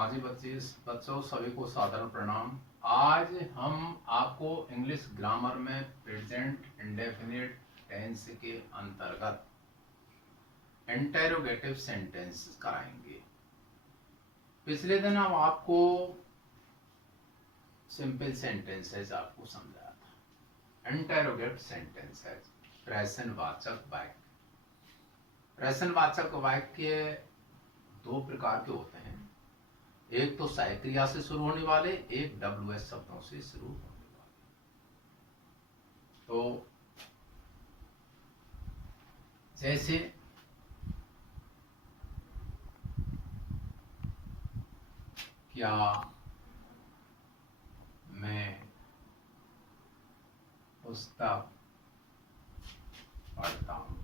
हाँ जी बच्चों सभी को सादर प्रणाम। आज हम आपको इंग्लिश ग्रामर में प्रेजेंट इंडेफिनिट टेंस के अंतर्गत इंटेरोगेटिव सेंटेंस कराएंगे। पिछले दिन हम आपको सिंपल सेंटेंसेस आपको समझाया था। इंटेरोगेटिव सेंटेंसेस प्रश्नवाचक वाक्य। प्रश्नवाचक वाक्य दो प्रकार के होते हैं, एक तो सहायक क्रिया से शुरू होने वाले, एक WH शब्दों से शुरू होने वाले। तो जैसे क्या मैं पुस्तक पढ़ता हूं।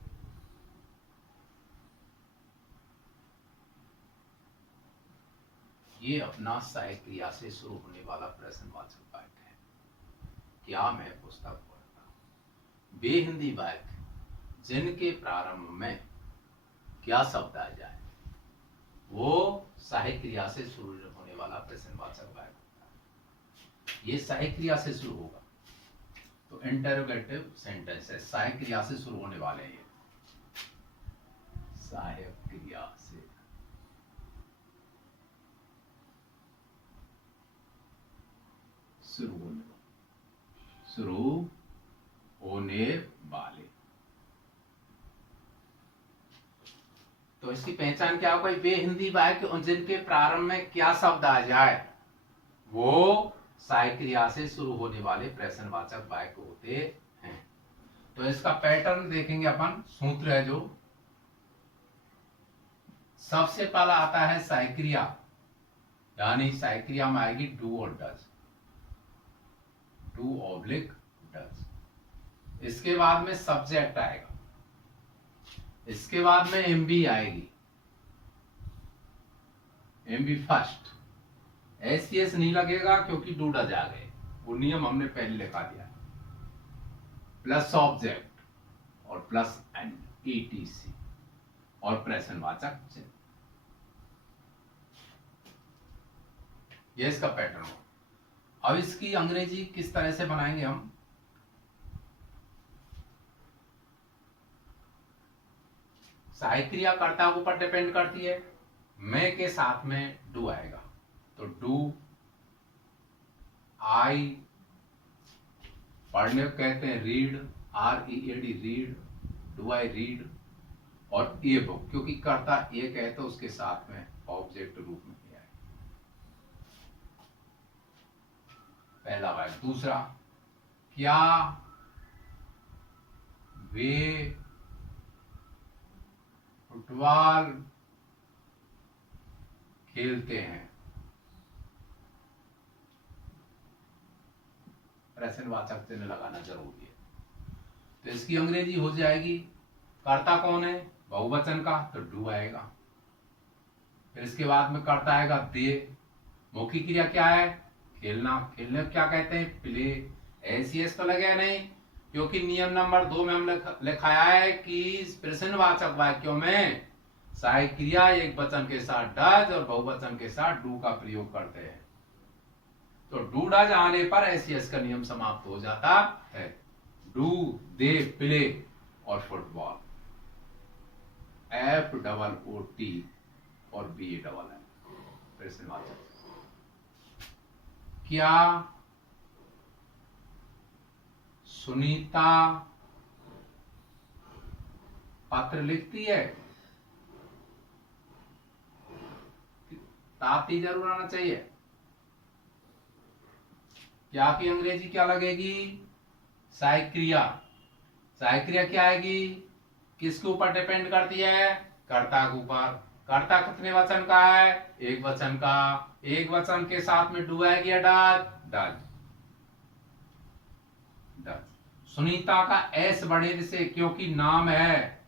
ये अपना सहायक क्रिया से शुरू होने वाला प्रश्नवाचक वाक्य है। क्या मैं पुस्तक पढ़ता हूं। बेहिंदी वाक्य जिनके प्रारंभ में क्या शब्द आ जाए वो सहायक क्रिया से शुरू होने वाला प्रश्नवाचक वाक्य होता है। ये सहायक क्रिया से शुरू होगा तो इंटेरोगेटिव सेंटेंस है। सहायक क्रिया से शुरू होने वाले हैं, सहायक क्रिया से शुरू होने वाले। तो इसकी पहचान क्या होगा। बेहिंदी वाक्य जिनके प्रारंभ में क्या शब्द आ जाए वो सहायक क्रिया से शुरू होने वाले प्रश्नवाचक वाक्य होते हैं। तो इसका पैटर्न देखेंगे अपन। सूत्र है जो सबसे पहला आता है सहायक क्रिया, यानी सहायक क्रिया में आएगी डू और डज, डू ऑब्लिक डज। इसके बाद में सब्जेक्ट आएगा, इसके बाद में एमबी आएगी, एमबी फर्स्ट। एससीएस नहीं लगेगा क्योंकि डू डज आ गए, वो नियम हमने पहले लिखा दिया। प्लस ऑब्जेक्ट और प्लस एंड ETC और प्रश्नवाचक चिन्ह। ये इसका पैटर्न हो। अब इसकी अंग्रेजी किस तरह से बनाएंगे हम। सहायक क्रिया कर्ता के ऊपर डिपेंड करती है। मैं के साथ में डू आएगा तो डू आई, पढ़ने को कहते हैं read, READ read, do I read. और ये बुक क्योंकि कर्ता एक है तो उसके साथ में ऑब्जेक्ट रूप में ही आएगा। पहला वाक्य। दूसरा, क्या वे फुटबॉल खेलते हैं। प्रश्नवाचक चिन्ह लगाना जरूरी है। तो इसकी अंग्रेजी हो जाएगी, कर्ता कौन है बहुवचन का तो डू आएगा, फिर इसके बाद में कर्ता आएगा दे। मौखिक क्रिया क्या है खेलना, खेलने को क्या कहते हैं प्ले। एससीएस तो लगे नहीं क्योंकि नियम नंबर 2 में हम लिखाया है कि प्रश्नवाचक वाक्यों में सहायक क्रिया एक वचन के साथ डज और बहुवचन के साथ डू का प्रयोग करते हैं। तो डू डज आने पर एससीएस का नियम समाप्त हो जाता है। डू, दे, प्ले और फुटबॉल, FOOT और BALL प्रश्नवाचक। क्या सुनीता पत्र लिखती है। ताती जरूर आना चाहिए। क्या की अंग्रेजी क्या लगेगी सहायक क्रिया। सहायक क्रिया क्या आएगी, किसके ऊपर डिपेंड करती है कर्ता के ऊपर। कर्ता कितने वचन का है एक वचन का, एक वचन के साथ में डू आएगी या डज, डज। सुनीता का एस बढ़े से क्योंकि नाम है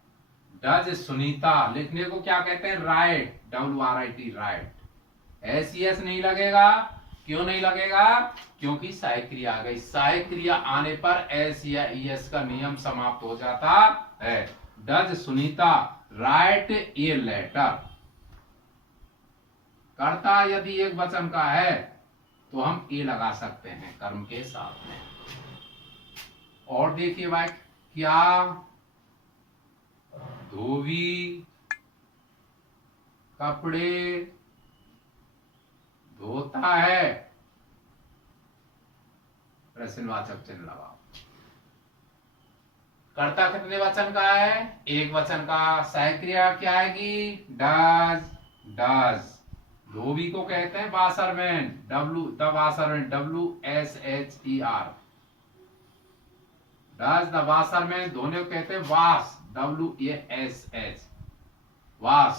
डज सुनीता। लिखने को क्या कहते हैं राइट, WRIT राइट। एससीएस नहीं लगेगा। क्यों नहीं लगेगा, क्योंकि सहायक क्रिया आ गई। सहायक क्रिया आने पर एस या ES का नियम समाप्त हो जाता है। Does Sunita write a letter. कर्ता यदि एक वचन का है तो हम ए लगा सकते हैं कर्म के साथ में। और देखिए भाई, क्या धोबी कपड़े धोता है, प्रश्नवाचक चिन्ह लगाओ। कर्ता कितने वचन का है, एक वचन का। सहायक क्रिया क्या आएगी, डज। डज। धोबी को कहते हैं washerman, the washerman, WSHER। Does the washerman, धोने को कहते हैं wash, WASH। Wash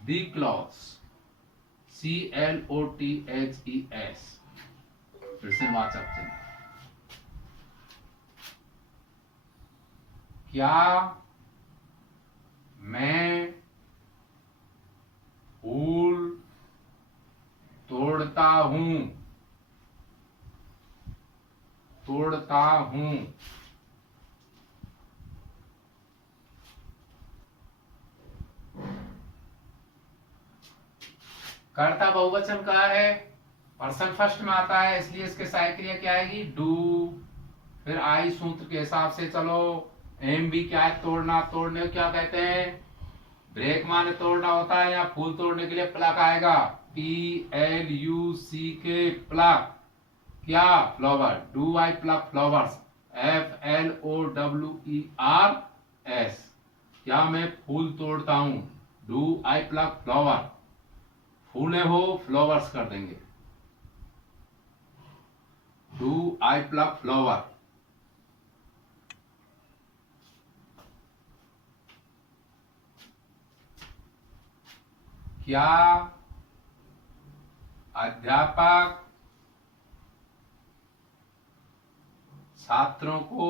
the clothes, CLOTHES। प्रश्नवाचक चिन्ह। क्या मैं फूल तोड़ता हूं, तोड़ता हूं। कर्ता बहुवचन का है, पर्सन फर्स्ट में आता है, इसलिए इसके सहायक क्रिया क्या आएगी, डू। फिर आई सूत्र के हिसाब से चलो, एम भी क्या है, तोड़ना। तोड़ने को क्या कहते हैं, ब्रेक माने तोड़ना होता है, या फूल तोड़ने के लिए प्लक आएगा, PLUCK, प्लक। क्या, flower, do I plug flowers, FLOWERS। क्या मैं फूल तोड़ता हूं, डू आई प्लक फ्लावर। फूले हो, फ्लावर्स कर देंगे, डू आई प्लक फ्लावर। क्या अध्यापक छात्रों को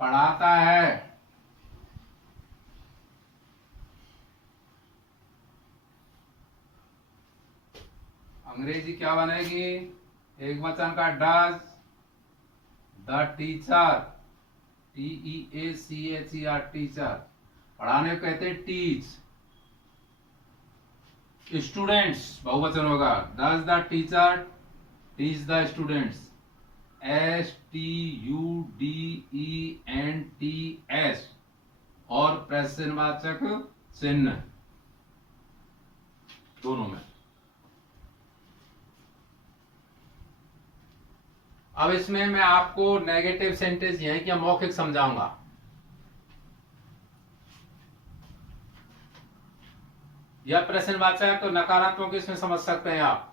पढ़ाता है, अंग्रेजी क्या बनेगी, एक वचन का does. The teacher, TEACHER, teacher. पढ़ाने को कहते हैं टीच। स्टूडेंट्स बहुवचन होगा, does the teacher teach the students, STUDENTS। और प्रश्नवाचक चिन्ह दोनों में। अब इसमें मैं आपको नेगेटिव सेंटेंस यही क्या मौखिक समझाऊंगा। यह प्रश्नवाचक तो नकारात्मक इसमें समझ सकते हैं आप,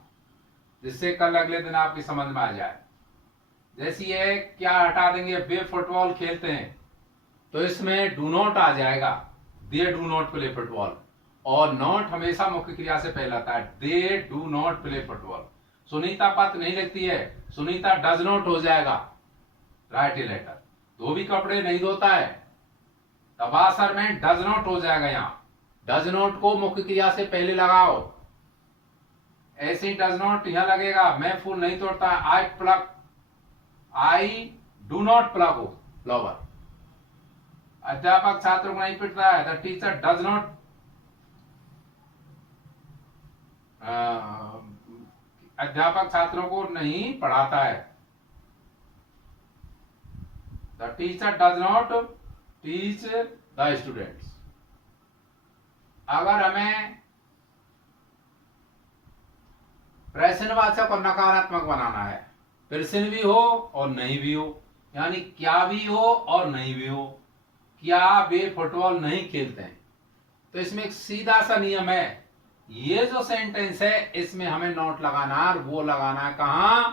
जिससे कल अगले दिन आपकी समझ में आ जाए। जैसे ये क्या हटा देंगे, वे फुटबॉल खेलते हैं, तो इसमें डू नॉट आ जाएगा, they do not play football. और नॉट हमेशा मुख्य क्रिया से पहले आता है, they do not play football. Sunita पत्र नहीं लिखती है, सुनीता डज नॉट हो जाएगा, राइट ए लेटर। धोबी कपड़े नहीं धोता है, द वाशरमैन डज नॉट हो जाएगा। यहाँ डज नॉट को मुख्य क्रिया से पहले लगाओ, ऐसे ही डज नॉट यहां लगेगा। मैं फूल नहीं तोड़ता, I pluck, I do not pluck flower. अध्यापक छात्रों को नहीं पिटता है, द टीचर डज नॉट, अध्यापक छात्रों को नहीं पढ़ाता है, the teacher does not teach the students. अगर हमें प्रश्नवाचक और नकारात्मक बनाना है, प्रश्न भी हो और नहीं भी हो, यानी क्या भी हो और नहीं भी हो। क्या वे फुटबॉल नहीं खेलते हैं, तो इसमें एक सीधा सा नियम है, ये जो सेंटेंस है इसमें हमें नॉट लगाना है, और वो लगाना है कहां,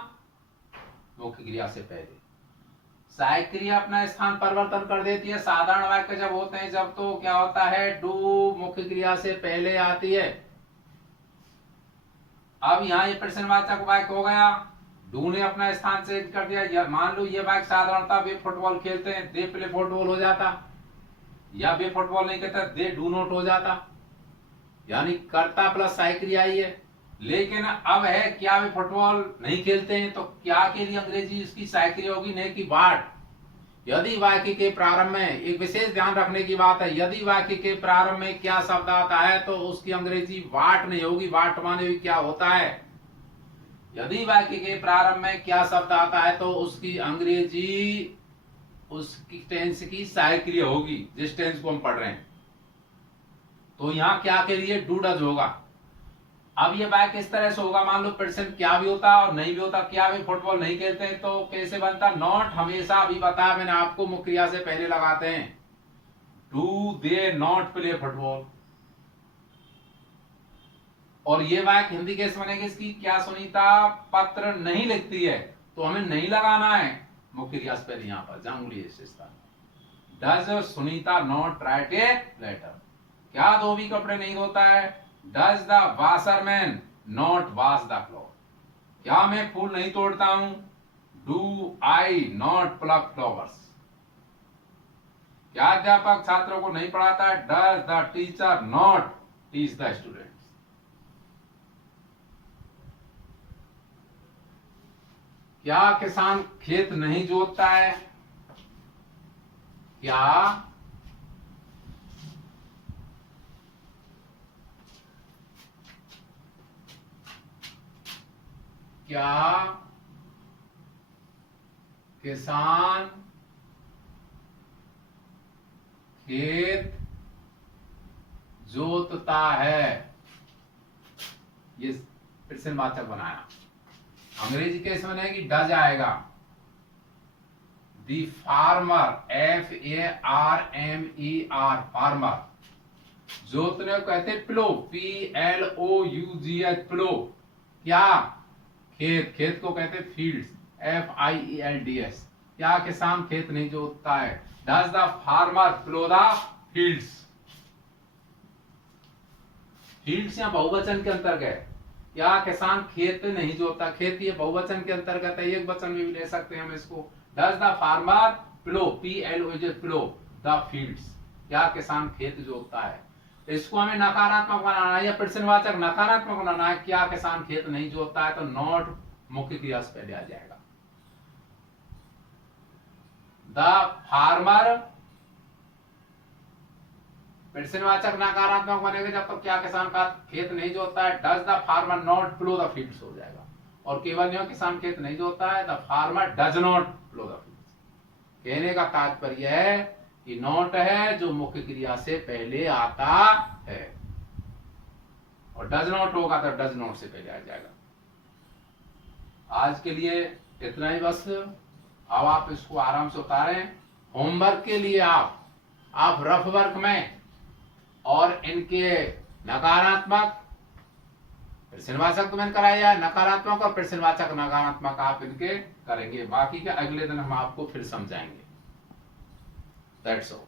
मुख्य क्रिया से पहले। सहायक क्रिया अपना स्थान परिवर्तन कर देती है। साधारण वाक्य जब होते हैं, जब तो क्या होता है, डू मुख्य क्रिया से पहले आती है। अब यहाँ ये प्रश्नवाचक वाक्य हो गया, डू ने अपना स्थान चेंज कर दिया। मान लो ये वाक्य साधारणता वे फुटबॉल खेलते हैं, दे प्ले फुटबॉल हो जाता, या वे फुटबॉल नहीं कहता, दे डू नॉट हो जाता, यानी कर्ता प्लस सहायक क्रिया ही है। लेकिन अब है क्या वे फुटबॉल नहीं खेलते हैं, तो क्या के लिए अंग्रेजी इसकी सहायक क्रिया होगी, नहीं कि वाट। यदि वाक्य के प्रारंभ में, एक विशेष ध्यान रखने की बात है, यदि वाक्य के प्रारंभ में क्या शब्द आता है तो उसकी अंग्रेजी वाट नहीं होगी। वाट माने भी क्या होता है? यदि वाक्य के प्रारंभ में क्या शब्द आता है तो उसकी अंग्रेजी उसकी टेंस की सहायक क्रिया होगी, जिस टेंस को हम पढ़ रहे हैं। तो यहां क्या के लिए डू डज होगा। अब ये वाक्य इस तरह से होगा, मान लो प्रेजेंट क्या भी होता और नहीं भी होता। क्या भी फुटबॉल नहीं खेलते तो कैसे बनता? नॉट हमेशा, अभी बताया मैंने आपको, मुख्य क्रिया से पहले लगाते हैं। Do they not play football. और ये वाक्य हिंदी कैसे बनेगी इसकी? क्या सुनीता पत्र नहीं लिखती है, तो हमें नहीं लगाना है मुख्य क्रिया से पहले। यहां पर जाऊंगी does Sunita not write a letter. क्या धोबी कपड़े नहीं धोता है? Does the washerman not wash the cloth. क्या मैं फूल नहीं तोड़ता हूं? Do I not pluck flowers. क्या अध्यापक छात्रों को नहीं पढ़ाता है? Does the teacher not teach the students. क्या किसान खेत नहीं जोतता है? क्या किसान खेत जोतता है? ये प्रश्नवाचक बनाया। अंग्रेजी कैसे बनेगी? डज आएगा। The farmer, FARMER, farmer. जोतने को कहते प्लो, PLOUGH, प्लो। क्या? खेत, खेत को कहते फील्ड्स, FIELDS। क्या किसान खेत नहीं जोतता है? Does the farmer plough the fields. Fields या बहुवचन के अंतर्गत। क्या किसान खेत नहीं जोतता? खेत ये बहुवचन के अंतर्गत है, एक वचन में भी ले सकते हैं हम इसको। Does the farmer plough, PLOUGH, plough the fields. क्या किसान खेत जोतता है? इसको हमें नकारात्मक बनाना है या प्रश्नवाचक नकारात्मक बनाना है। क्या किसान खेत नहीं जोतता है, तो नॉट मुख्य क्रिया से पहले आ जाएगा। द फार्मर प्रश्नवाचक नकारात्मक बनेगा जब तक क्या किसान का खेत नहीं जोतता है। Does the farmer not plough the fields हो जाएगा। और केवल यह किसान खेत नहीं जोतता है, the farmer does not plough the fields. कहने का तात्पर्य है कि नॉट है जो मुख्य क्रिया से पहले आता है, और डज नॉट होगा तो डज नॉट से पहले आ जाएगा। आज के लिए इतना ही बस। अब आप इसको आराम से उतारें। होमवर्क के लिए आप रफ वर्क में और इनके नकारात्मक प्रश्नवाचक तो मैंने कराया, नकारात्मक और प्रश्नवाचक नकारात्मक आप इनके करेंगे। बाकी के अगले दिन हम आपको फिर समझाएंगे। That's all.